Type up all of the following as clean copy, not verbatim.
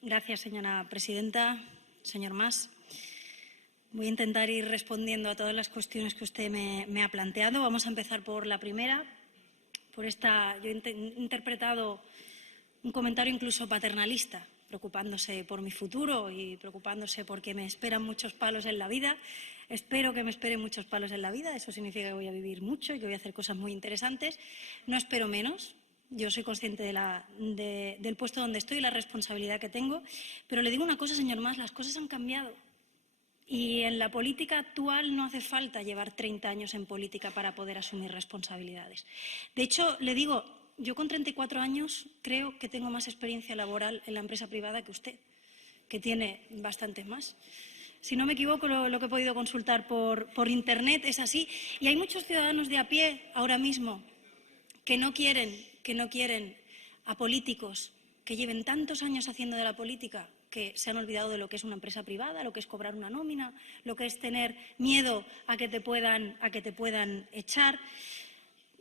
Gracias, señora presidenta. Señor Mas, voy a intentar ir respondiendo a todas las cuestiones que usted me ha planteado. Vamos a empezar por la primera. Yo he interpretado un comentario incluso paternalista, preocupándose por mi futuro y preocupándose porque me esperan muchos palos en la vida. Espero que me esperen muchos palos en la vida. Eso significa que voy a vivir mucho y que voy a hacer cosas muy interesantes. No espero menos. Yo soy consciente del puesto donde estoy y la responsabilidad que tengo. Pero le digo una cosa, señor Mas, las cosas han cambiado. Y en la política actual no hace falta llevar 30 años en política para poder asumir responsabilidades. De hecho, le digo, yo con 34 años creo que tengo más experiencia laboral en la empresa privada que usted, que tiene bastantes más. Si no me equivoco, lo que he podido consultar por Internet es así. Y hay muchos ciudadanos de a pie ahora mismo que no quieren a políticos que lleven tantos años haciendo de la política, que se han olvidado de lo que es una empresa privada, lo que es cobrar una nómina, lo que es tener miedo a que te puedan echar.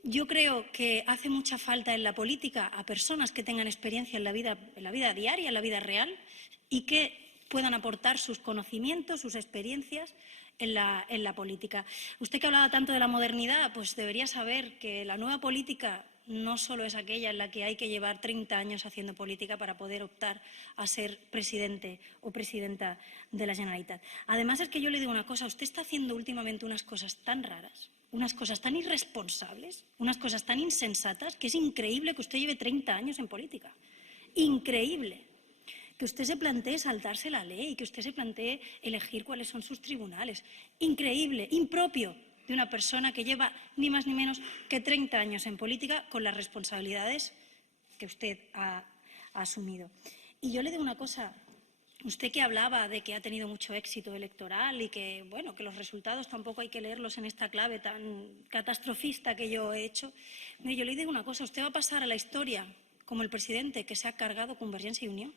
Yo creo que hace mucha falta en la política a personas que tengan experiencia en la vida diaria, en la vida real, y que puedan aportar sus conocimientos, sus experiencias en la política. Usted que hablaba tanto de la modernidad, pues debería saber que la nueva política no solo es aquella en la que hay que llevar 30 años haciendo política para poder optar a ser presidente o presidenta de la Generalitat. Además, es que yo le digo una cosa, usted está haciendo últimamente unas cosas tan raras, unas cosas tan irresponsables, unas cosas tan insensatas, que es increíble que usted lleve 30 años en política. Increíble. Que usted se plantee saltarse la ley, que usted se plantee elegir cuáles son sus tribunales. Increíble, impropio de una persona que lleva ni más ni menos que 30 años en política con las responsabilidades que usted ha asumido. Y yo le digo una cosa, usted que hablaba de que ha tenido mucho éxito electoral y que, bueno, que los resultados tampoco hay que leerlos en esta clave tan catastrofista que yo he hecho. Mire, yo le digo una cosa, usted va a pasar a la historia como el presidente que se ha cargado Convergencia y Unió.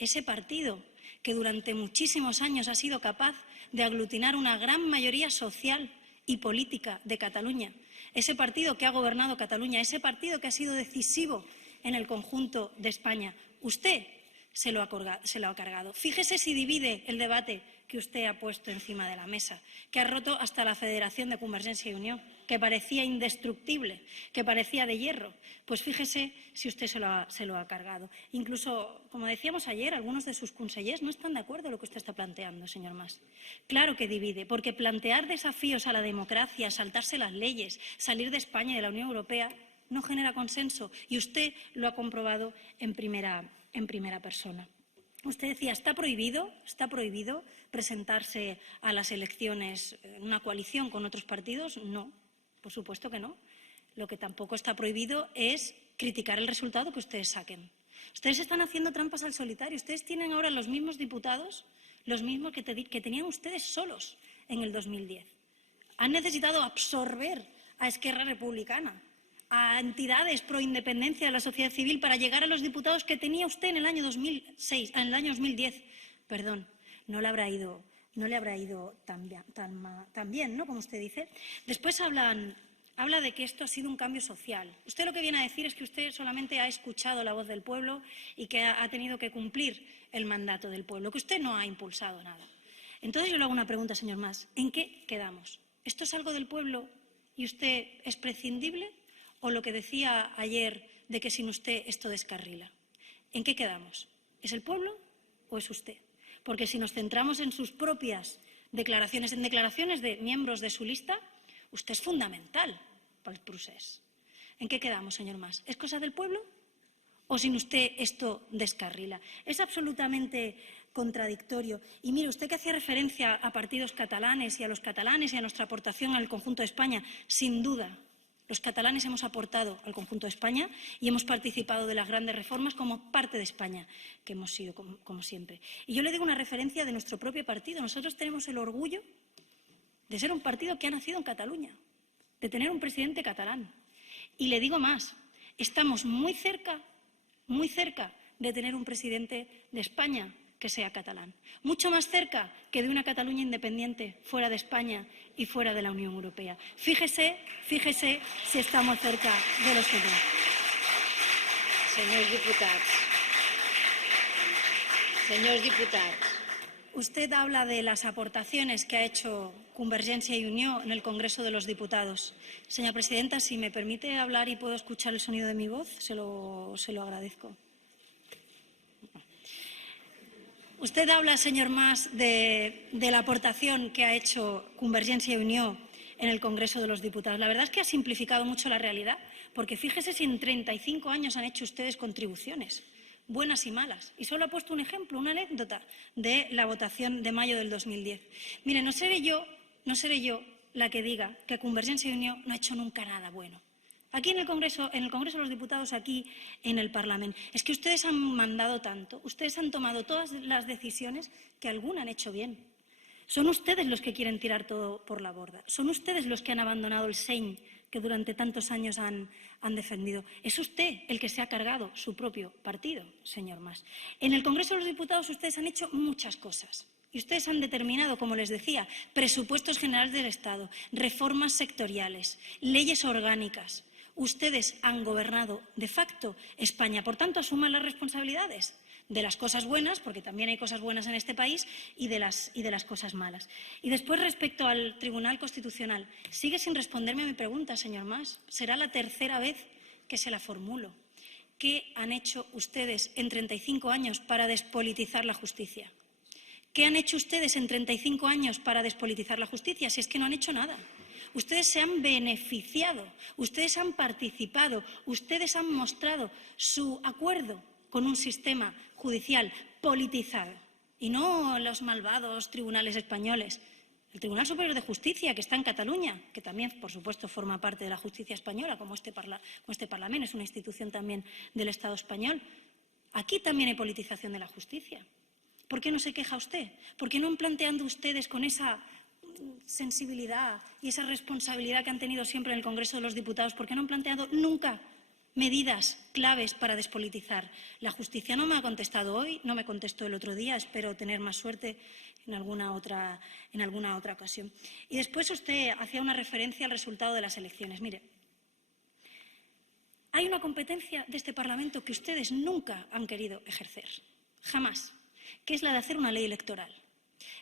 Ese partido que durante muchísimos años ha sido capaz de aglutinar una gran mayoría social y política de Cataluña. Ese partido que ha gobernado Cataluña, ese partido que ha sido decisivo en el conjunto de España. Usted se lo ha cargado. Fíjese si divide el debate que usted ha puesto encima de la mesa, que ha roto hasta la Federación de Convergencia y Unió, que parecía indestructible, que parecía de hierro. Pues fíjese si usted se lo ha cargado. Incluso, como decíamos ayer, algunos de sus consellers no están de acuerdo con lo que usted está planteando, señor Mas. Claro que divide, porque plantear desafíos a la democracia, saltarse las leyes, salir de España y de la Unión Europea, no genera consenso, y usted lo ha comprobado en primera persona. Usted decía, ¿está prohibido presentarse a las elecciones en una coalición con otros partidos? No, por supuesto que no. Lo que tampoco está prohibido es criticar el resultado que ustedes saquen. Ustedes están haciendo trampas al solitario. Ustedes tienen ahora los mismos diputados, los mismos que tenían ustedes solos en el 2010. Han necesitado absorber a Esquerra Republicana, a entidades pro independencia de la sociedad civil para llegar a los diputados que tenía usted en el año 2010. Perdón, no le habrá ido tan bien, ¿no?, como usted dice. Después habla de que esto ha sido un cambio social. Usted lo que viene a decir es que usted solamente ha escuchado la voz del pueblo y que ha tenido que cumplir el mandato del pueblo, que usted no ha impulsado nada. Entonces yo le hago una pregunta, señor Mas. ¿En qué quedamos? ¿Esto es algo del pueblo y usted es prescindible? ¿O lo que decía ayer de que sin usted esto descarrila? ¿En qué quedamos? ¿Es el pueblo o es usted? Porque si nos centramos en sus propias declaraciones, en declaraciones de miembros de su lista, usted es fundamental para el procés. ¿En qué quedamos, señor Mas? ¿Es cosa del pueblo o sin usted esto descarrila? Es absolutamente contradictorio. Y mire, usted que hacía referencia a partidos catalanes y a los catalanes y a nuestra aportación al conjunto de España, sin duda, los catalanes hemos aportado al conjunto de España y hemos participado de las grandes reformas como parte de España, que hemos sido como siempre. Y yo le digo una referencia de nuestro propio partido. Nosotros tenemos el orgullo de ser un partido que ha nacido en Cataluña, de tener un presidente catalán. Y le digo más, estamos muy cerca de tener un presidente de España que sea catalán. Mucho más cerca que de una Cataluña independiente fuera de España y fuera de la Unión Europea. Fíjese si estamos cerca de los que no. Senyors diputats, Senyors diputats. Usted habla de las aportaciones que ha hecho Convergencia y Unió en el Congreso de los Diputados. Señora presidenta, si me permite hablar y puedo escuchar el sonido de mi voz, se lo agradezco. Usted habla, señor Mas, de la aportación que ha hecho Convergencia y Unió en el Congreso de los Diputados. La verdad es que ha simplificado mucho la realidad, porque fíjese si en 35 años han hecho ustedes contribuciones, buenas y malas. Y solo ha puesto un ejemplo, una anécdota de la votación de mayo del 2010. Mire, no seré yo la que diga que Convergencia y Unió no ha hecho nunca nada bueno. Aquí en el Congreso de los Diputados, aquí en el Parlamento. Es que ustedes han mandado tanto, ustedes han tomado todas las decisiones que alguna han hecho bien. Son ustedes los que quieren tirar todo por la borda. Son ustedes los que han abandonado el seny que durante tantos años han defendido. Es usted el que se ha cargado su propio partido, señor Mas. En el Congreso de los Diputados ustedes han hecho muchas cosas. Y ustedes han determinado, como les decía, presupuestos generales del Estado, reformas sectoriales, leyes orgánicas. Ustedes han gobernado de facto España. Por tanto, asuman las responsabilidades de las cosas buenas, porque también hay cosas buenas en este país, y de las cosas malas. Y después, respecto al Tribunal Constitucional, sigue sin responderme a mi pregunta, señor Mas. Será la tercera vez que se la formulo. ¿Qué han hecho ustedes en 35 años para despolitizar la justicia? ¿Qué han hecho ustedes en 35 años para despolitizar la justicia? Si es que no han hecho nada. Ustedes se han beneficiado, ustedes han participado, ustedes han mostrado su acuerdo con un sistema judicial politizado y no los malvados tribunales españoles. El Tribunal Superior de Justicia, que está en Cataluña, que también, por supuesto, forma parte de la justicia española, como este Parlamento, es una institución también del Estado español. Aquí también hay politización de la justicia. ¿Por qué no se queja usted? ¿Por qué no han planteado ustedes con esa sensibilidad y esa responsabilidad que han tenido siempre en el Congreso de los Diputados, por qué no han planteado nunca medidas claves para despolitizar la justicia? No me ha contestado hoy, no me contestó el otro día, espero tener más suerte en alguna otra ocasión. Y después usted hacía una referencia al resultado de las elecciones. Mire, hay una competencia de este Parlamento que ustedes nunca han querido ejercer, jamás, que es la de hacer una ley electoral.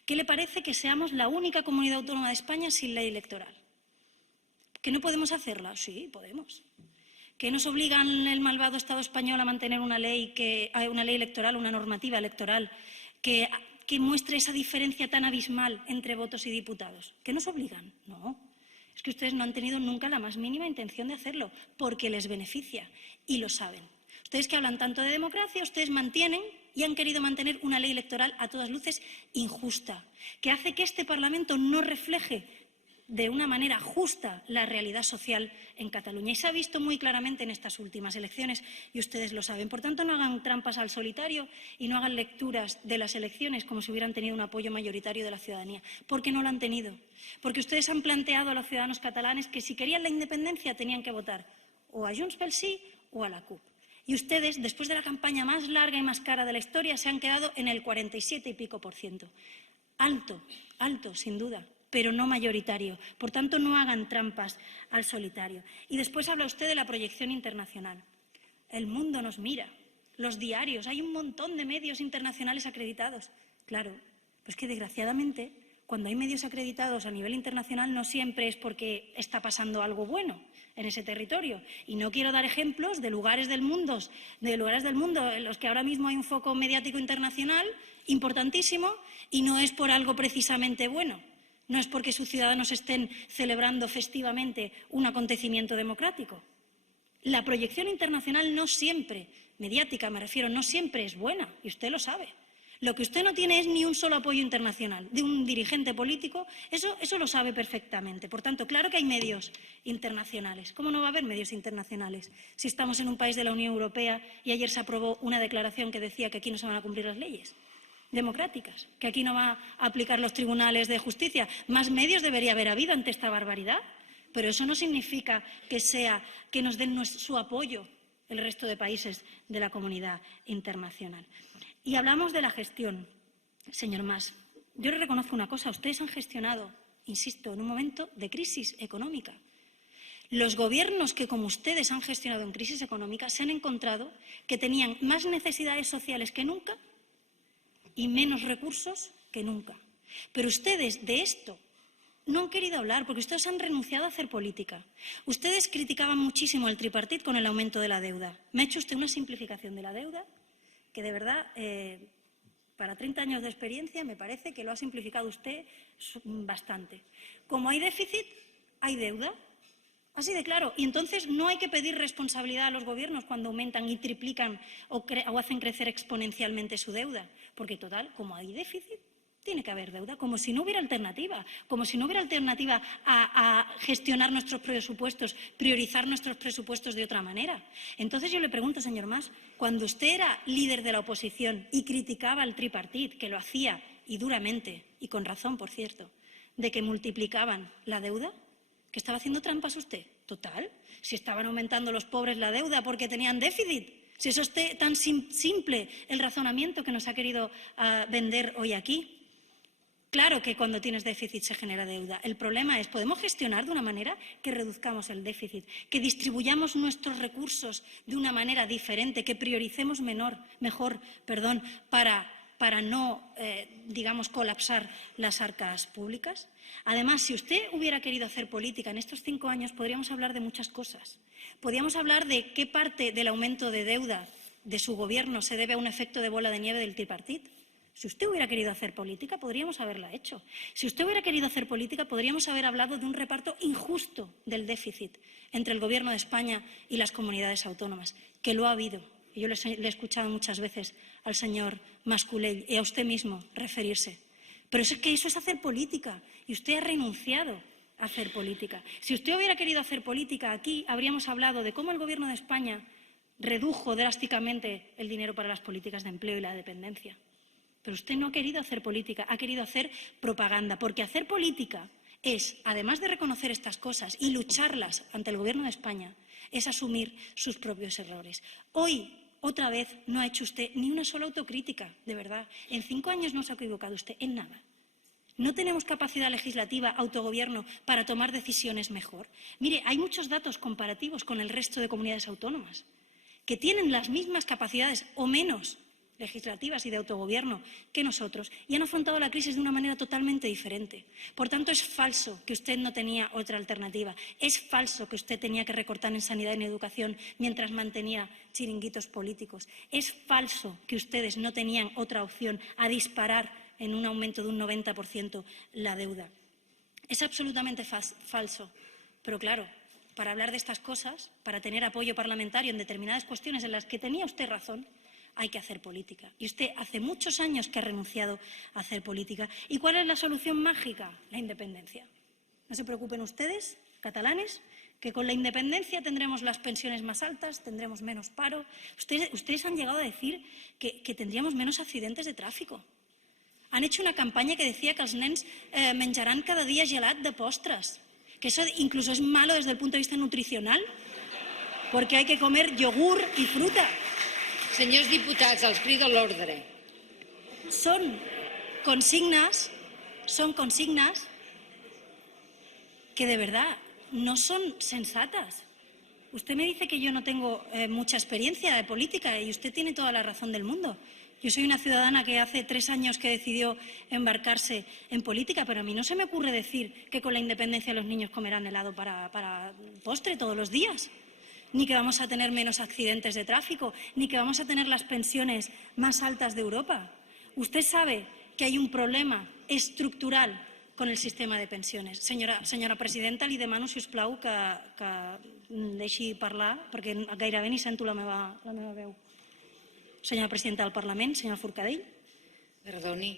¿Qué le parece que seamos la única comunidad autónoma de España sin ley electoral? ¿Que no podemos hacerla? Sí, podemos. ¿Que nos obligan el malvado Estado español a mantener una ley electoral, una normativa electoral que muestre esa diferencia tan abismal entre votos y diputados? ¿Que nos obligan? No. Es que ustedes no han tenido nunca la más mínima intención de hacerlo, porque les beneficia y lo saben. Ustedes que hablan tanto de democracia, ustedes mantienen y han querido mantener una ley electoral a todas luces injusta, que hace que este Parlamento no refleje de una manera justa la realidad social en Cataluña. Y se ha visto muy claramente en estas últimas elecciones y ustedes lo saben. Por tanto, no hagan trampas al solitario y no hagan lecturas de las elecciones como si hubieran tenido un apoyo mayoritario de la ciudadanía, porque no lo han tenido. Porque ustedes han planteado a los ciudadanos catalanes que si querían la independencia tenían que votar o a Junts pel Sí o a la CUP. Y ustedes, después de la campaña más larga y más cara de la historia, se han quedado en el 47 y pico %. Alto, alto, sin duda, pero no mayoritario. Por tanto, no hagan trampas al solitario. Y después habla usted de la proyección internacional. El mundo nos mira, los diarios, hay un montón de medios internacionales acreditados. Claro, pues que desgraciadamente, cuando hay medios acreditados a nivel internacional, no siempre es porque está pasando algo bueno en ese territorio. Y no quiero dar ejemplos de lugares del mundo en los que ahora mismo hay un foco mediático internacional importantísimo y no es por algo precisamente bueno. No es porque sus ciudadanos estén celebrando festivamente un acontecimiento democrático. La proyección internacional no siempre, mediática me refiero, no siempre es buena, y usted lo sabe. Lo que usted no tiene es ni un solo apoyo internacional de un dirigente político, eso lo sabe perfectamente. Por tanto, claro que hay medios internacionales. ¿Cómo no va a haber medios internacionales si estamos en un país de la Unión Europea y ayer se aprobó una declaración que decía que aquí no se van a cumplir las leyes democráticas, que aquí no va a aplicar los tribunales de justicia? Más medios debería haber habido ante esta barbaridad, pero eso no significa que nos den su apoyo el resto de países de la comunidad internacional. Y hablamos de la gestión, señor Mas. Yo le reconozco una cosa, ustedes han gestionado, insisto, en un momento de crisis económica. Los gobiernos que, como ustedes, han gestionado en crisis económica se han encontrado que tenían más necesidades sociales que nunca y menos recursos que nunca. Pero ustedes de esto no han querido hablar porque ustedes han renunciado a hacer política. Ustedes criticaban muchísimo el tripartit con el aumento de la deuda. Me ha hecho usted una simplificación de la deuda que de verdad, para 30 años de experiencia, me parece que lo ha simplificado usted bastante. Como hay déficit, hay deuda. Así de claro. Y entonces no hay que pedir responsabilidad a los gobiernos cuando aumentan y triplican o hacen crecer exponencialmente su deuda. Porque, total, como hay déficit, tiene que haber deuda, como si no hubiera alternativa, a gestionar nuestros presupuestos, priorizar nuestros presupuestos de otra manera. Entonces yo le pregunto, señor Mas, cuando usted era líder de la oposición y criticaba al tripartit, que lo hacía y duramente, y con razón, por cierto, de que multiplicaban la deuda, ¿qué estaba haciendo trampas usted? Total, si estaban aumentando los pobres la deuda porque tenían déficit, si eso es tan simple el razonamiento que nos ha querido vender hoy aquí. Claro que cuando tienes déficit se genera deuda. El problema es, ¿podemos gestionar de una manera que reduzcamos el déficit, que distribuyamos nuestros recursos de una manera diferente, que prioricemos mejor, para no, digamos, colapsar las arcas públicas? Además, si usted hubiera querido hacer política en estos 5 años, podríamos hablar de muchas cosas. Podríamos hablar de qué parte del aumento de deuda de su gobierno se debe a un efecto de bola de nieve del tripartit. Si usted hubiera querido hacer política, podríamos haberla hecho. Si usted hubiera querido hacer política, podríamos haber hablado de un reparto injusto del déficit entre el Gobierno de España y las comunidades autónomas, que lo ha habido. Y yo le he escuchado muchas veces al señor Mas Colell y a usted mismo referirse. Pero es que eso es hacer política y usted ha renunciado a hacer política. Si usted hubiera querido hacer política aquí, habríamos hablado de cómo el Gobierno de España redujo drásticamente el dinero para las políticas de empleo y la dependencia. Pero usted no ha querido hacer política, ha querido hacer propaganda, porque hacer política es, además de reconocer estas cosas y lucharlas ante el Gobierno de España, es asumir sus propios errores. Hoy, otra vez, no ha hecho usted ni una sola autocrítica, de verdad. En 5 años no se ha equivocado usted en nada. ¿No tenemos capacidad legislativa, autogobierno, para tomar decisiones mejor? Mire, hay muchos datos comparativos con el resto de comunidades autónomas que tienen las mismas capacidades o menos legislativas y de autogobierno que nosotros y han afrontado la crisis de una manera totalmente diferente. Por tanto, es falso que usted no tenía otra alternativa. Es falso que usted tenía que recortar en sanidad y en educación mientras mantenía chiringuitos políticos. Es falso que ustedes no tenían otra opción a disparar en un aumento de un 90% la deuda. Es absolutamente falso. Pero claro, para hablar de estas cosas, para tener apoyo parlamentario en determinadas cuestiones en las que tenía usted razón, hay que hacer política. Y usted hace muchos años que ha renunciado a hacer política. ¿Y cuál es la solución mágica? La independencia. No se preocupen ustedes, catalanes, que con la independencia tendremos las pensiones más altas, tendremos menos paro. Ustedes han llegado a decir que tendríamos menos accidentes de tráfico. Han hecho una campaña que decía que els nens menjaran cada dia gelat de postres, que eso incluso es malo desde el punto de vista nutricional, porque hay que comer yogur y fruta. Senyors diputats, els crido a l'ordre. Son consignas que de verdad no son sensatas. Usted me dice que yo no tengo mucha experiencia de política y usted tiene toda la razón del mundo. Yo soy una ciudadana que hace 3 años que decidió embarcarse en política, pero a mí no se me ocurre decir que con la independencia los niños comerán helado para postre todos los días, ni que vamos a tener menos accidentes de tráfico, ni que vamos a tener las pensiones más altas de Europa. Usted sabe que hay un problema estructural con el sistema de pensiones. Senyora presidenta, li demano, si us plau, que deixi parlar, perquè gairebé ni sento la meva veu. Senyora presidenta del Parlament, senyora Forcadell. Perdoni,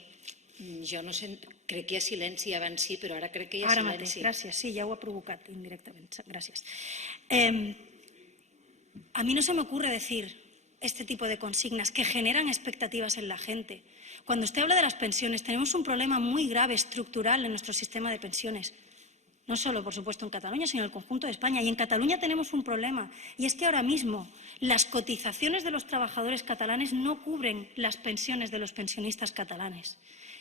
jo no sé, crec que hi ha silenci, abans sí, però ara crec que hi ha Ara mateix, silenci. gràcies. Sí, ja ho ha provocat indirectament. Gràcies. A mí no se me ocurre decir este tipo de consignas que generan expectativas en la gente. Cuando usted habla de las pensiones, tenemos un problema muy grave, estructural, en nuestro sistema de pensiones. No solo, por supuesto, en Cataluña, sino en el conjunto de España. Y en Cataluña tenemos un problema, y es que ahora mismo las cotizaciones de los trabajadores catalanes no cubren las pensiones de los pensionistas catalanes.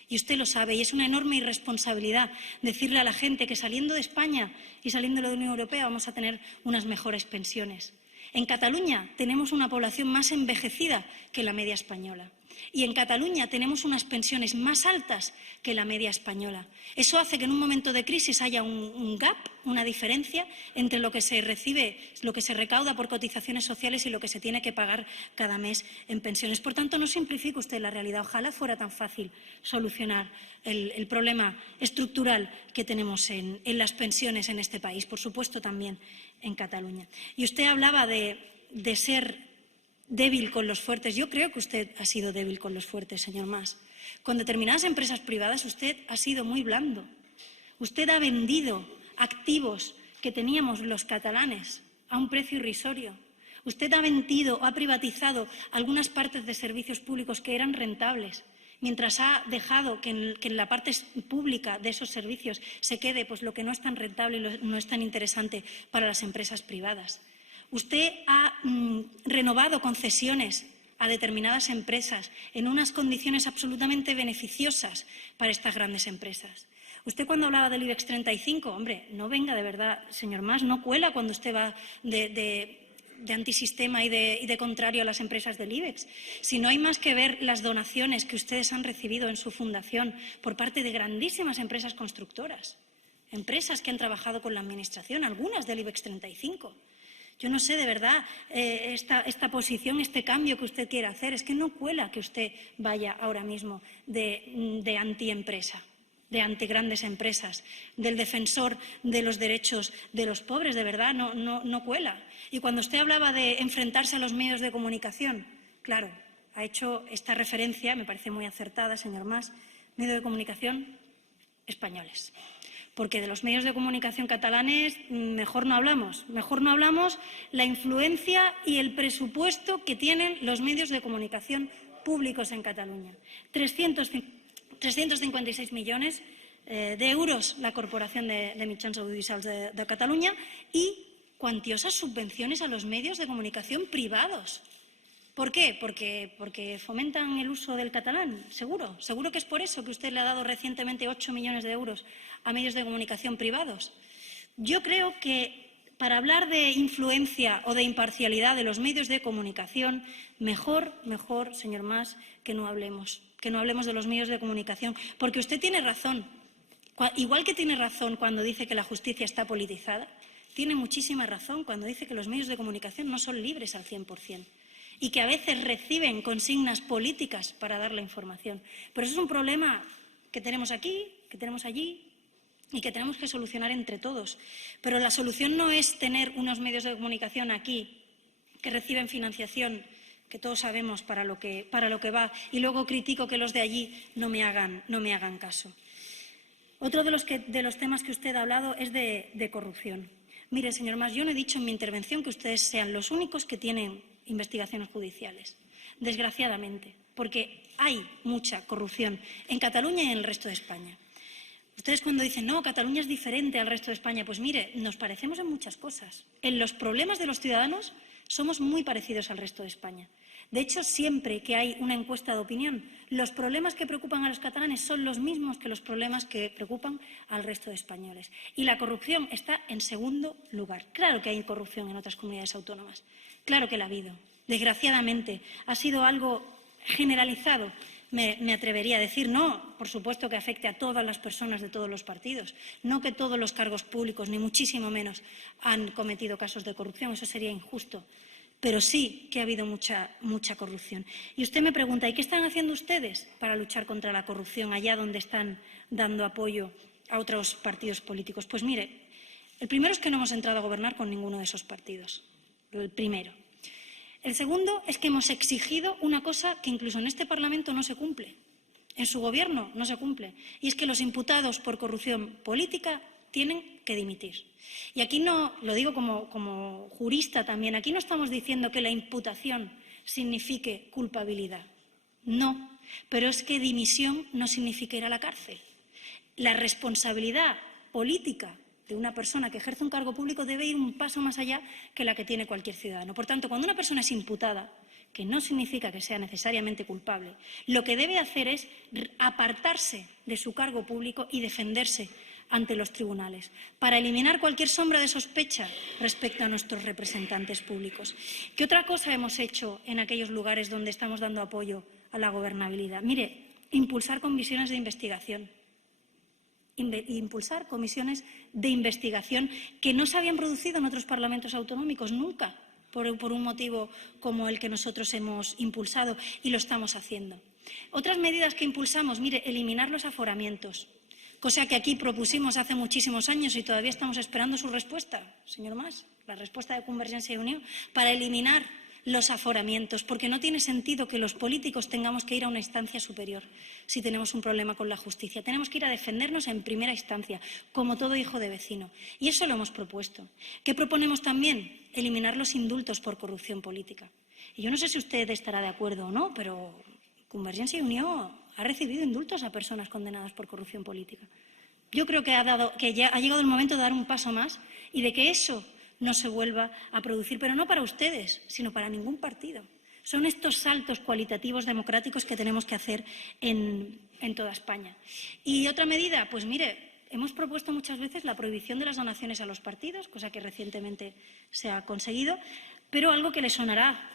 Y usted lo sabe, y es una enorme irresponsabilidad decirle a la gente que saliendo de España y saliendo de la Unión Europea vamos a tener unas mejores pensiones. En Cataluña tenemos una población más envejecida que la media española. Y en Cataluña tenemos unas pensiones más altas que la media española. Eso hace que en un momento de crisis haya un gap, una diferencia entre lo que se recibe, lo que se recauda por cotizaciones sociales y lo que se tiene que pagar cada mes en pensiones. Por tanto, no simplifique usted la realidad. Ojalá fuera tan fácil solucionar el problema estructural que tenemos en las pensiones en este país, por supuesto también en Cataluña. Y usted hablaba de ser débil con los fuertes. Yo creo que usted ha sido débil con los fuertes, señor Mas. Con determinadas empresas privadas usted ha sido muy blando. Usted ha vendido activos que teníamos los catalanes a un precio irrisorio. Usted ha vendido o ha privatizado algunas partes de servicios públicos que eran rentables, mientras ha dejado que en la parte pública de esos servicios se quede pues, lo que no es tan rentable y no es tan interesante para las empresas privadas. Usted ha renovado concesiones a determinadas empresas en unas condiciones absolutamente beneficiosas para estas grandes empresas. Usted cuando hablaba del IBEX 35, hombre, no venga de verdad, señor Mas, no cuela cuando usted va de antisistema y de contrario a las empresas del IBEX. Si no hay más que ver las donaciones que ustedes han recibido en su fundación por parte de grandísimas empresas constructoras, empresas que han trabajado con la Administración, algunas del IBEX 35. Yo no sé, de verdad, esta posición, este cambio que usted quiere hacer, es que no cuela que usted vaya ahora mismo de antiempresa, de antigrandes empresas, del defensor de los derechos de los pobres, de verdad, no cuela. Y cuando usted hablaba de enfrentarse a los medios de comunicación, claro, ha hecho esta referencia, me parece muy acertada, señor Mas, medios de comunicación españoles. Porque de los medios de comunicación catalanes mejor no hablamos la influencia y el presupuesto que tienen los medios de comunicación públicos en Cataluña. 356 millones de euros la Corporación de Mitjans Audiovisuals de Cataluña y cuantiosas subvenciones a los medios de comunicación privados. ¿Por qué? Porque fomentan el uso del catalán, seguro. Seguro que es por eso que usted le ha dado recientemente 8 millones de euros a medios de comunicación privados. Yo creo que para hablar de influencia o de imparcialidad de los medios de comunicación, mejor, señor Mas, que no hablemos de los medios de comunicación, porque usted tiene razón. Igual que tiene razón cuando dice que la justicia está politizada, tiene muchísima razón cuando dice que los medios de comunicación no son libres al 100%. Y que a veces reciben consignas políticas para dar la información. Pero eso es un problema que tenemos aquí, que tenemos allí y que tenemos que solucionar entre todos. Pero la solución no es tener unos medios de comunicación aquí que reciben financiación, que todos sabemos para lo que va, y luego critico que los de allí no me hagan caso. Otro de los temas que usted ha hablado es de corrupción. Mire, señor Mas, yo no he dicho en mi intervención que ustedes sean los únicos que tienen investigaciones judiciales, desgraciadamente, porque hay mucha corrupción en Cataluña y en el resto de España. Ustedes cuando dicen, no, Cataluña es diferente al resto de España, pues mire, nos parecemos en muchas cosas. En los problemas de los ciudadanos somos muy parecidos al resto de España. De hecho, siempre que hay una encuesta de opinión, los problemas que preocupan a los catalanes son los mismos que los problemas que preocupan al resto de españoles. Y la corrupción está en segundo lugar. Claro que hay corrupción en otras comunidades autónomas. Claro que la ha habido. Desgraciadamente, ha sido algo generalizado. Me atrevería a decir, no, por supuesto que afecte a todas las personas de todos los partidos, no que todos los cargos públicos, ni muchísimo menos, han cometido casos de corrupción, eso sería injusto. Pero sí que ha habido mucha corrupción. Y usted me pregunta, ¿y qué están haciendo ustedes para luchar contra la corrupción allá donde están dando apoyo a otros partidos políticos? Pues mire, el primero es que no hemos entrado a gobernar con ninguno de esos partidos. El primero. El segundo es que hemos exigido una cosa que incluso en este Parlamento no se cumple. En su gobierno no se cumple. Y es que los imputados por corrupción política tienen que dimitir. Y aquí no, lo digo como jurista también, aquí no estamos diciendo que la imputación signifique culpabilidad. No, pero es que dimisión no significa ir a la cárcel. La responsabilidad política de una persona que ejerce un cargo público debe ir un paso más allá que la que tiene cualquier ciudadano. Por tanto, cuando una persona es imputada, que no significa que sea necesariamente culpable, lo que debe hacer es apartarse de su cargo público y defenderse ante los tribunales, para eliminar cualquier sombra de sospecha respecto a nuestros representantes públicos. ¿Qué otra cosa hemos hecho en aquellos lugares donde estamos dando apoyo a la gobernabilidad. Mire, impulsar comisiones de investigación. Impulsar comisiones de investigación que no se habían producido en otros parlamentos autonómicos nunca, por un motivo como el que nosotros hemos impulsado, y lo estamos haciendo. Otras medidas que impulsamos, mire, eliminar los aforamientos, cosa que aquí propusimos hace muchísimos años y todavía estamos esperando su respuesta, señor Mas, la respuesta de Convergencia y Unió, para eliminar los aforamientos, porque no tiene sentido que los políticos tengamos que ir a una instancia superior si tenemos un problema con la justicia. Tenemos que ir a defendernos en primera instancia, como todo hijo de vecino. Y eso lo hemos propuesto. ¿Qué proponemos también? Eliminar los indultos por corrupción política. Y yo no sé si usted estará de acuerdo o no, pero Convergencia y Unió ha recibido indultos a personas condenadas por corrupción política. Yo creo que ya ha llegado el momento de dar un paso más y de que eso no se vuelva a producir, pero no para ustedes, sino para ningún partido. Son estos saltos cualitativos democráticos que tenemos que hacer en toda España. Y otra medida, pues mire, hemos propuesto muchas veces la prohibición de las donaciones a los partidos, cosa que recientemente se ha conseguido, pero algo que le sonará,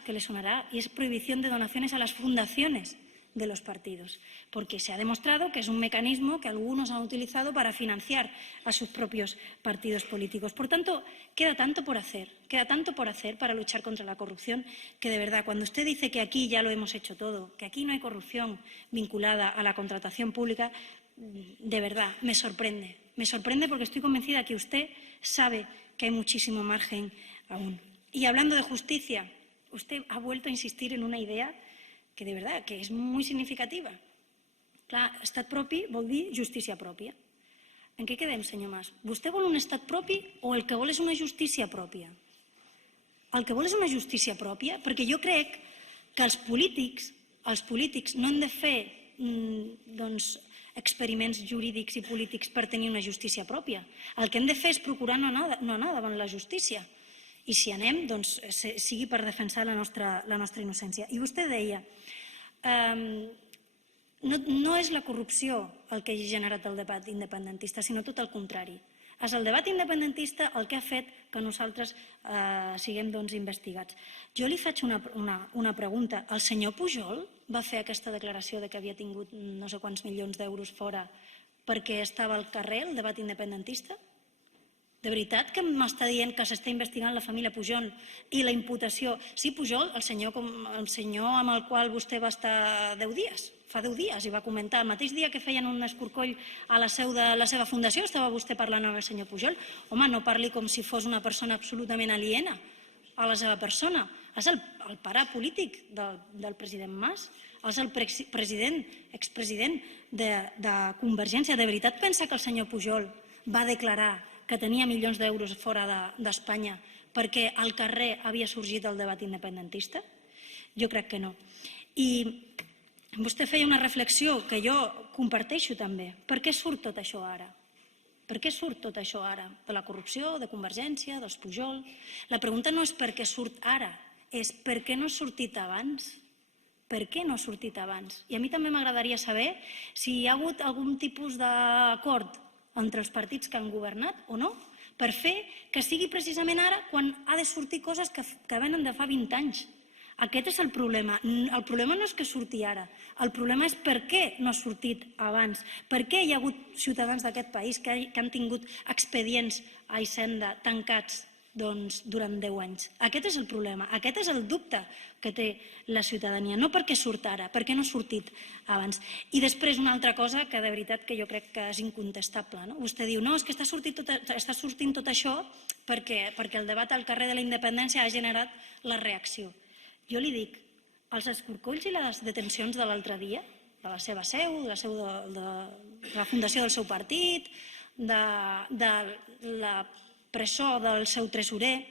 y es prohibición de donaciones a las fundaciones de los partidos, porque se ha demostrado que es un mecanismo que algunos han utilizado para financiar a sus propios partidos políticos. Por tanto, queda tanto por hacer para luchar contra la corrupción, que de verdad, cuando usted dice que aquí ya lo hemos hecho todo, que aquí no hay corrupción vinculada a la contratación pública, de verdad, me sorprende. Me sorprende porque estoy convencida que usted sabe que hay muchísimo margen aún. Y hablando de justicia, usted ha vuelto a insistir en una idea que de verdad que és molt significativa. Clar, estat propi vol dir justícia pròpia. En què quedem, senyor Mas? Vostè vol un estat propi o el que vol és una justícia pròpia? El que vol és una justícia pròpia? Perquè jo crec que els polítics no hem de fer experiments jurídics i polítics per tenir una justícia pròpia. El que hem de fer és procurar no anar davant la justícia. I si anem, doncs, sigui per defensar la nostra innocència. I vostè deia, no és la corrupció el que ha generat el debat independentista, sinó tot el contrari. És el debat independentista el que ha fet que nosaltres siguem investigats. Jo li faig una pregunta. El senyor Pujol va fer aquesta declaració de que havia tingut no sé quants milions d'euros fora perquè estava al carrer el debat independentista? De veritat que m'està dient que s'està investigant la família Pujol i la imputació? Sí, Pujol, el senyor amb el qual vostè va estar 10 dies, fa 10 dies, i va comentar, el mateix dia que feien un escorcoll a la seu de la seva fundació, estava vostè parlant amb el senyor Pujol. Home, no parli com si fos una persona absolutament aliena a la seva persona. És el pare polític del president Mas, és el expresident de Convergència. De veritat pensa que el senyor Pujol va declarar que tenia milions d'euros fora d'Espanya perquè al carrer havia sorgit el debat independentista? Jo crec que no. I vostè feia una reflexió que jo comparteixo també. Per què surt tot això ara? Per què surt tot això ara? De la corrupció, de Convergència, dels Pujol? La pregunta no és per què surt ara, és per què no ha sortit abans? Per què no ha sortit abans? I a mi també m'agradaria saber si hi ha hagut algun tipus d'acord entre els partits que han governat o no, per fer que sigui precisament ara quan ha de sortir coses que venen de fa 20 anys. Aquest és el problema. El problema no és que surti ara, el problema és per què no ha sortit abans, per què hi ha hagut ciutadans d'aquest país que han tingut expedients a Hisenda tancats durant 10 anys. Aquest és el problema, aquest és el dubte que té la ciutadania, no perquè surt ara, perquè no ha sortit abans. I després una altra cosa que de veritat que jo crec que és incontestable. Vostè diu, no, és que està sortint tot això perquè el debat al carrer de la independència ha generat la reacció. Jo li dic, els escorcolls i les detencions de l'altre dia, de la seva seu, de la fundació del seu partit, de la presó del seu tresorer,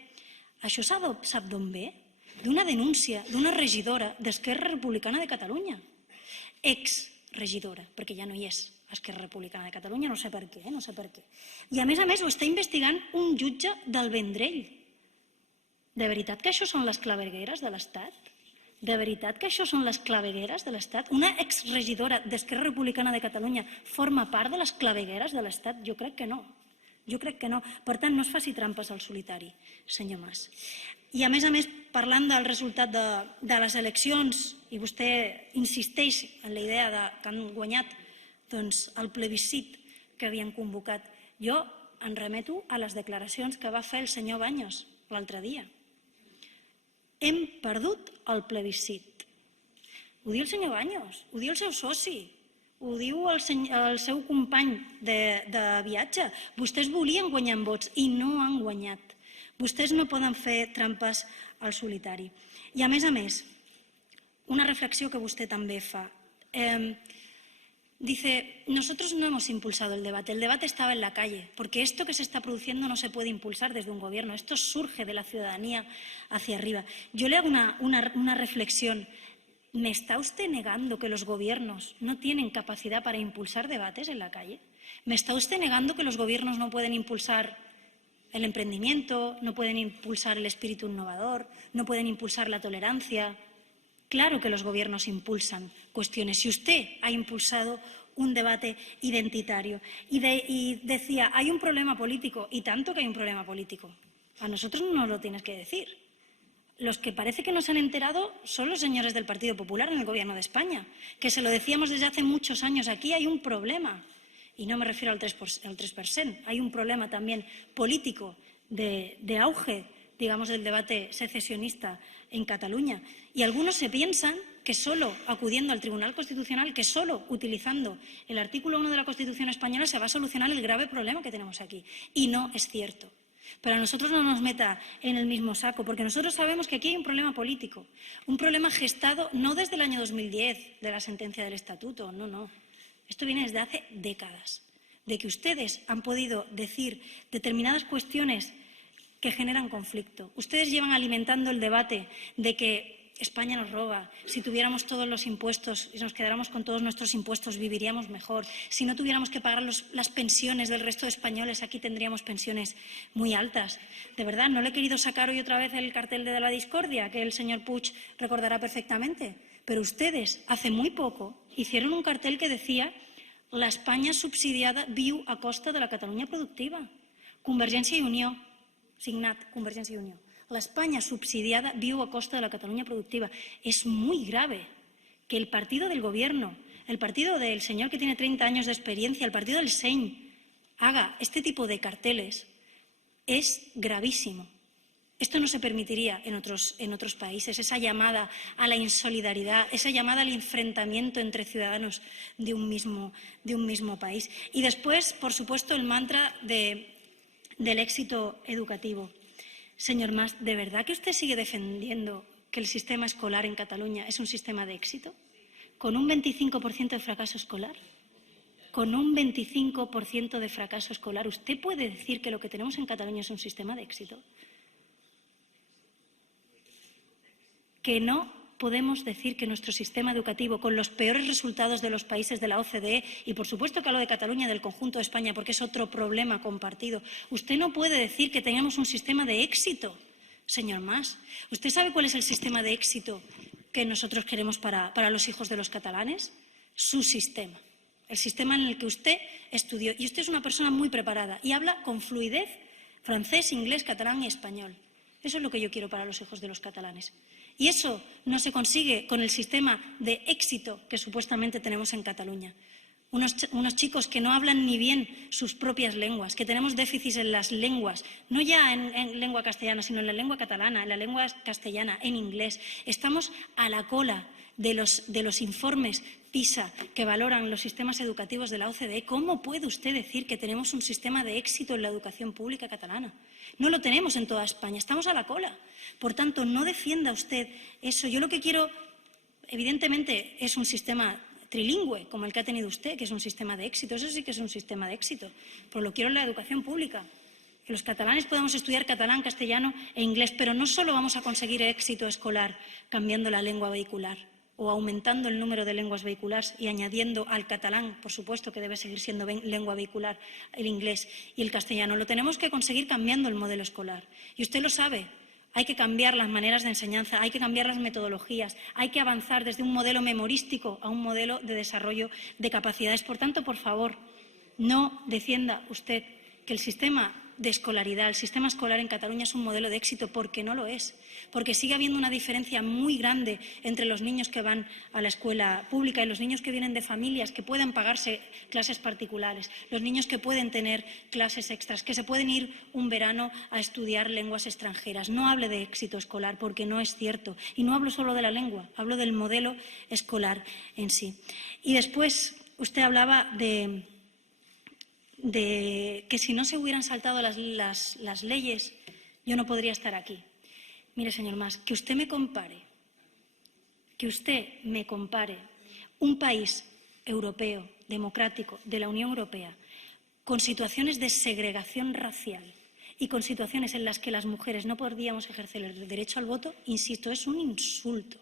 això sap d'on ve? D'una denúncia d'una regidora d'Esquerra Republicana de Catalunya, exregidora, perquè ja no hi és Esquerra Republicana de Catalunya, no sé per què. I a més ho està investigant un jutge del Vendrell. De veritat que això són les clavegueres de l'Estat? De veritat que això són les clavegueres de l'Estat? Una exregidora d'Esquerra Republicana de Catalunya forma part de les clavegueres de l'Estat? Jo crec que no. Per tant, no es faci trampes al solitari, senyor Mas. I, a més, parlant del resultat de les eleccions, i vostè insisteix en la idea que han guanyat el plebiscit que havien convocat, jo em remeto a les declaracions que va fer el senyor Baños l'altre dia. Hem perdut el plebiscit. Ho diu el senyor Baños, ho diu el seu soci, ho diu el seu company de viatge. Vostès volien guanyar en vots i no han guanyat. Vostès no poden fer trampes al solitari. I, a més, una reflexió que vostè també fa. Dice, nosotros no hemos impulsado el debate estaba en la calle, porque esto que se está produciendo no se puede impulsar desde un gobierno, esto surge de la ciudadanía hacia arriba. Yo le hago una reflexión. ¿Me está usted negando que los gobiernos no tienen capacidad para impulsar debates en la calle? ¿Me está usted negando que los gobiernos no pueden impulsar el emprendimiento, no pueden impulsar el espíritu innovador, no pueden impulsar la tolerancia? Claro que los gobiernos impulsan cuestiones. Si usted ha impulsado un debate identitario y decía, hay un problema político, y tanto que hay un problema político. A nosotros no nos lo tienes que decir. Los que parece que no se han enterado son los señores del Partido Popular en el Gobierno de España, que se lo decíamos desde hace muchos años. Aquí hay un problema, y no me refiero al 3%, hay un problema también político de auge, digamos, del debate secesionista en Cataluña. Y algunos se piensan que solo acudiendo al Tribunal Constitucional, que solo utilizando el artículo 1 de la Constitución española se va a solucionar el grave problema que tenemos aquí. Y no es cierto. Pero a nosotros no nos meta en el mismo saco, porque nosotros sabemos que aquí hay un problema político, un problema gestado no desde el año 2010, de la sentencia del Estatuto, no. Esto viene desde hace décadas, de que ustedes han podido decir determinadas cuestiones que generan conflicto. Ustedes llevan alimentando el debate de que España nos roba. Si tuviéramos todos los impuestos y nos quedáramos con todos nuestros impuestos, viviríamos mejor. Si no tuviéramos que pagar las pensiones del resto de españoles, aquí tendríamos pensiones muy altas. De verdad, no le he querido sacar hoy otra vez el cartel de la discordia, que el señor Puig recordará perfectamente. Pero ustedes, hace muy poco, hicieron un cartel que decía «La España subsidiada viu a costa de la Catalunya productiva». Convergència i Unió, signat Convergència i Unió. La España subsidiada viu a costa de la Cataluña productiva. Es muy grave que el partido del Gobierno, el partido del señor que tiene 30 años de experiencia, el partido del SEIN, haga este tipo de carteles. Es gravísimo. Esto no se permitiría en otros países, esa llamada a la insolidaridad, esa llamada al enfrentamiento entre ciudadanos de un mismo país. Y después, por supuesto, el mantra del éxito educativo. Señor Mas, ¿de verdad que usted sigue defendiendo que el sistema escolar en Cataluña es un sistema de éxito? ¿Con un 25% de fracaso escolar? ¿Con un 25% de fracaso escolar? ¿Usted puede decir que lo que tenemos en Cataluña es un sistema de éxito? Que no podemos decir que nuestro sistema educativo, con los peores resultados de los países de la OCDE, y por supuesto que hablo de Cataluña, del conjunto de España, porque es otro problema compartido, usted no puede decir que tenemos un sistema de éxito, señor Mas. ¿Usted sabe cuál es el sistema de éxito que nosotros queremos para los hijos de los catalanes? Su sistema, el sistema en el que usted estudió. Y usted es una persona muy preparada y habla con fluidez francés, inglés, catalán y español. Eso es lo que yo quiero para los hijos de los catalanes. Y eso no se consigue con el sistema de éxito que supuestamente tenemos en Cataluña. Unos chicos que no hablan ni bien sus propias lenguas, que tenemos déficits en las lenguas, no ya en lengua castellana, sino en la lengua catalana, en la lengua castellana, en inglés. Estamos a la cola de los informes PISA que valoran los sistemas educativos de la OCDE. ¿Cómo puede usted decir que tenemos un sistema de éxito en la educación pública catalana? No lo tenemos en toda España, estamos a la cola. Por tanto, no defienda usted eso. Yo lo que quiero, evidentemente, es un sistema trilingüe, como el que ha tenido usted, que es un sistema de éxito. Eso sí que es un sistema de éxito, pero lo quiero en la educación pública. Que los catalanes podamos estudiar catalán, castellano e inglés, pero no solo vamos a conseguir éxito escolar cambiando la lengua vehicular o aumentando el número de lenguas vehiculares y añadiendo al catalán, por supuesto que debe seguir siendo lengua vehicular, el inglés y el castellano. Lo tenemos que conseguir cambiando el modelo escolar. Y usted lo sabe. Hay que cambiar las maneras de enseñanza, hay que cambiar las metodologías, hay que avanzar desde un modelo memorístico a un modelo de desarrollo de capacidades. Por tanto, por favor, no defienda usted que el sistema de escolaridad. El sistema escolar en Cataluña es un modelo de éxito porque no lo es, porque sigue habiendo una diferencia muy grande entre los niños que van a la escuela pública y los niños que vienen de familias que pueden pagarse clases particulares, los niños que pueden tener clases extras, que se pueden ir un verano a estudiar lenguas extranjeras. No hable de éxito escolar porque no es cierto. Y no hablo solo de la lengua, hablo del modelo escolar en sí. Y después usted hablaba de que si no se hubieran saltado las leyes, yo no podría estar aquí. Mire, señor Mas, que usted me compare un país europeo, democrático, de la Unión Europea, con situaciones de segregación racial y con situaciones en las que las mujeres no podíamos ejercer el derecho al voto, insisto, es un insulto.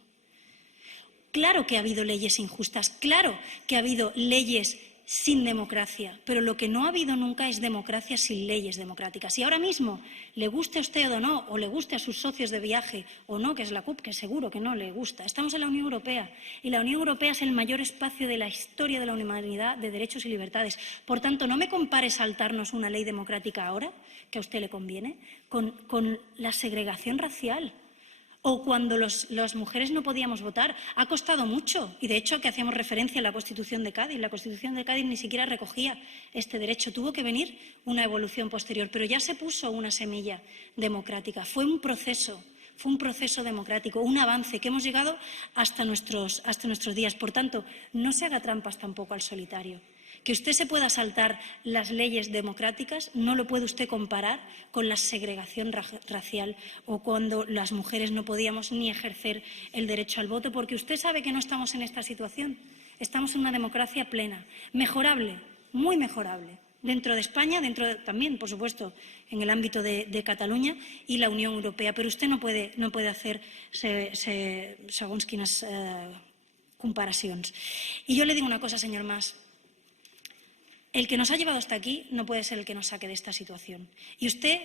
Claro que ha habido leyes injustas, claro que ha habido leyes sin democracia, pero lo que no ha habido nunca es democracia sin leyes democráticas. Y ahora mismo, le guste a usted o no, o le guste a sus socios de viaje o no, que es la CUP, que seguro que no le gusta, estamos en la Unión Europea y la Unión Europea es el mayor espacio de la historia de la humanidad de derechos y libertades. Por tanto, no me compare saltarnos una ley democrática ahora, que a usted le conviene, con la segregación racial. O cuando las mujeres no podíamos votar, ha costado mucho. Y de hecho, que hacíamos referencia a la Constitución de Cádiz. La Constitución de Cádiz ni siquiera recogía este derecho. Tuvo que venir una evolución posterior, pero ya se puso una semilla democrática. Fue un proceso democrático, un avance que hemos llegado hasta nuestros días. Por tanto, no se haga trampas tampoco al solitario. Que usted se pueda saltar las leyes democráticas no lo puede usted comparar con la segregación racial o cuando las mujeres no podíamos ni ejercer el derecho al voto, porque usted sabe que no estamos en esta situación. Estamos en una democracia plena, mejorable, muy mejorable, dentro de España, también, por supuesto, en el ámbito de Cataluña y la Unión Europea. Pero usted no puede hacer segons quines comparacions. Y yo le digo una cosa, señor Mas. El que nos ha llevado hasta aquí no puede ser el que nos saque de esta situación. Y usted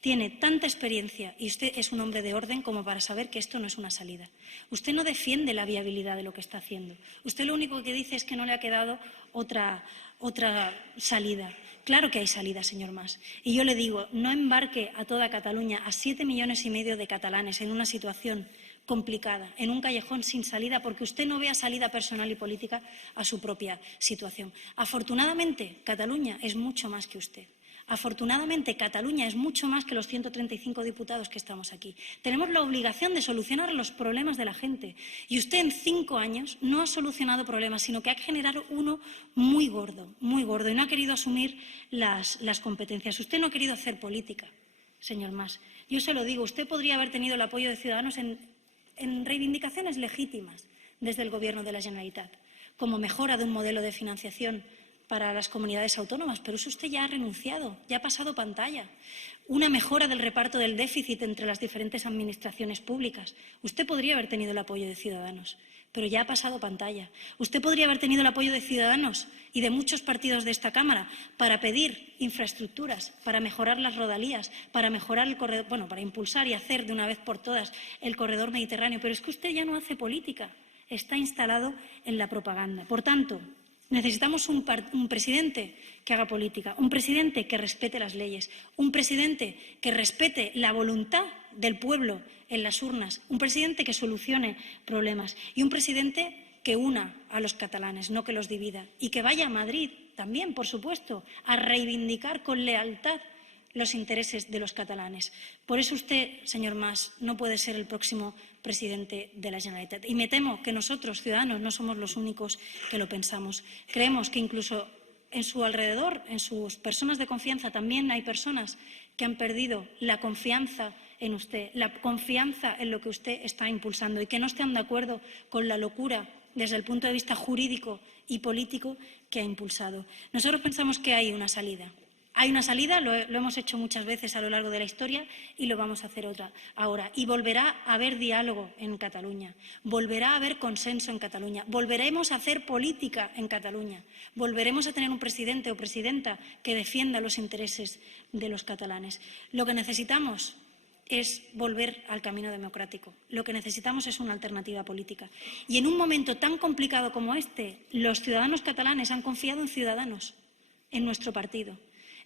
tiene tanta experiencia y usted es un hombre de orden como para saber que esto no es una salida. Usted no defiende la viabilidad de lo que está haciendo. Usted lo único que dice es que no le ha quedado otra salida. Claro que hay salida, señor Mas. Y yo le digo, no embarque a toda Cataluña, a 7,5 millones de catalanes en una situación complicada, en un callejón sin salida, porque usted no vea salida personal y política a su propia situación. Afortunadamente, Cataluña es mucho más que usted. Afortunadamente, Cataluña es mucho más que los 135 diputados que estamos aquí. Tenemos la obligación de solucionar los problemas de la gente. Y usted en 5 años no ha solucionado problemas, sino que ha generado uno muy gordo, y no ha querido asumir las competencias. Usted no ha querido hacer política, señor Mas. Yo se lo digo, usted podría haber tenido el apoyo de Ciudadanos en reivindicaciones legítimas desde el Gobierno de la Generalitat, como mejora de un modelo de financiación para las comunidades autónomas, pero eso usted ya ha renunciado, ya ha pasado pantalla. Una mejora del reparto del déficit entre las diferentes administraciones públicas. Usted podría haber tenido el apoyo de Ciudadanos, pero ya ha pasado pantalla. Usted podría haber tenido el apoyo de Ciudadanos y de muchos partidos de esta Cámara para pedir infraestructuras, para mejorar las rodalías, para mejorar el corredor, para impulsar y hacer de una vez por todas el corredor mediterráneo. Pero es que usted ya no hace política, está instalado en la propaganda. Por tanto, necesitamos un presidente que haga política, un presidente que respete las leyes, un presidente que respete la voluntad del pueblo en las urnas, un presidente que solucione problemas y un presidente que una a los catalanes, no que los divida, y que vaya a Madrid también, por supuesto, a reivindicar con lealtad los intereses de los catalanes. Por eso usted, señor Mas, no puede ser el próximo presidente de la Generalitat. Y me temo que nosotros, Ciudadanos, no somos los únicos que lo pensamos. Creemos que incluso en su alrededor, en sus personas de confianza, también hay personas que han perdido la confianza en usted, la confianza en lo que usted está impulsando y que no están de acuerdo con la locura desde el punto de vista jurídico y político que ha impulsado. Nosotros pensamos que hay una salida. Hay una salida, lo hemos hecho muchas veces a lo largo de la historia y lo vamos a hacer ahora. Y volverá a haber diálogo en Cataluña, volverá a haber consenso en Cataluña, volveremos a hacer política en Cataluña, volveremos a tener un presidente o presidenta que defienda los intereses de los catalanes. Lo que necesitamos es volver al camino democrático. Lo que necesitamos es una alternativa política. Y en un momento tan complicado como este, los ciudadanos catalanes han confiado en Ciudadanos, en nuestro partido.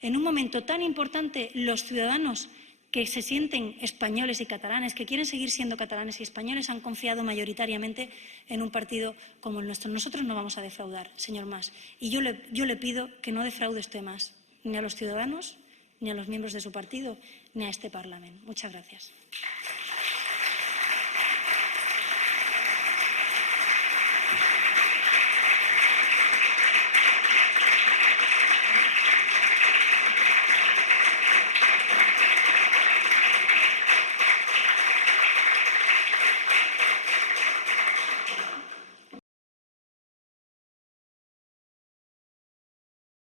En un momento tan importante, los ciudadanos que se sienten españoles y catalanes, que quieren seguir siendo catalanes y españoles, han confiado mayoritariamente en un partido como el nuestro. Nosotros no vamos a defraudar, señor Mas. Y yo le pido que no defraude usted más, ni a los ciudadanos, ni a los miembros de su partido, ni a este Parlamento. Muchas gracias.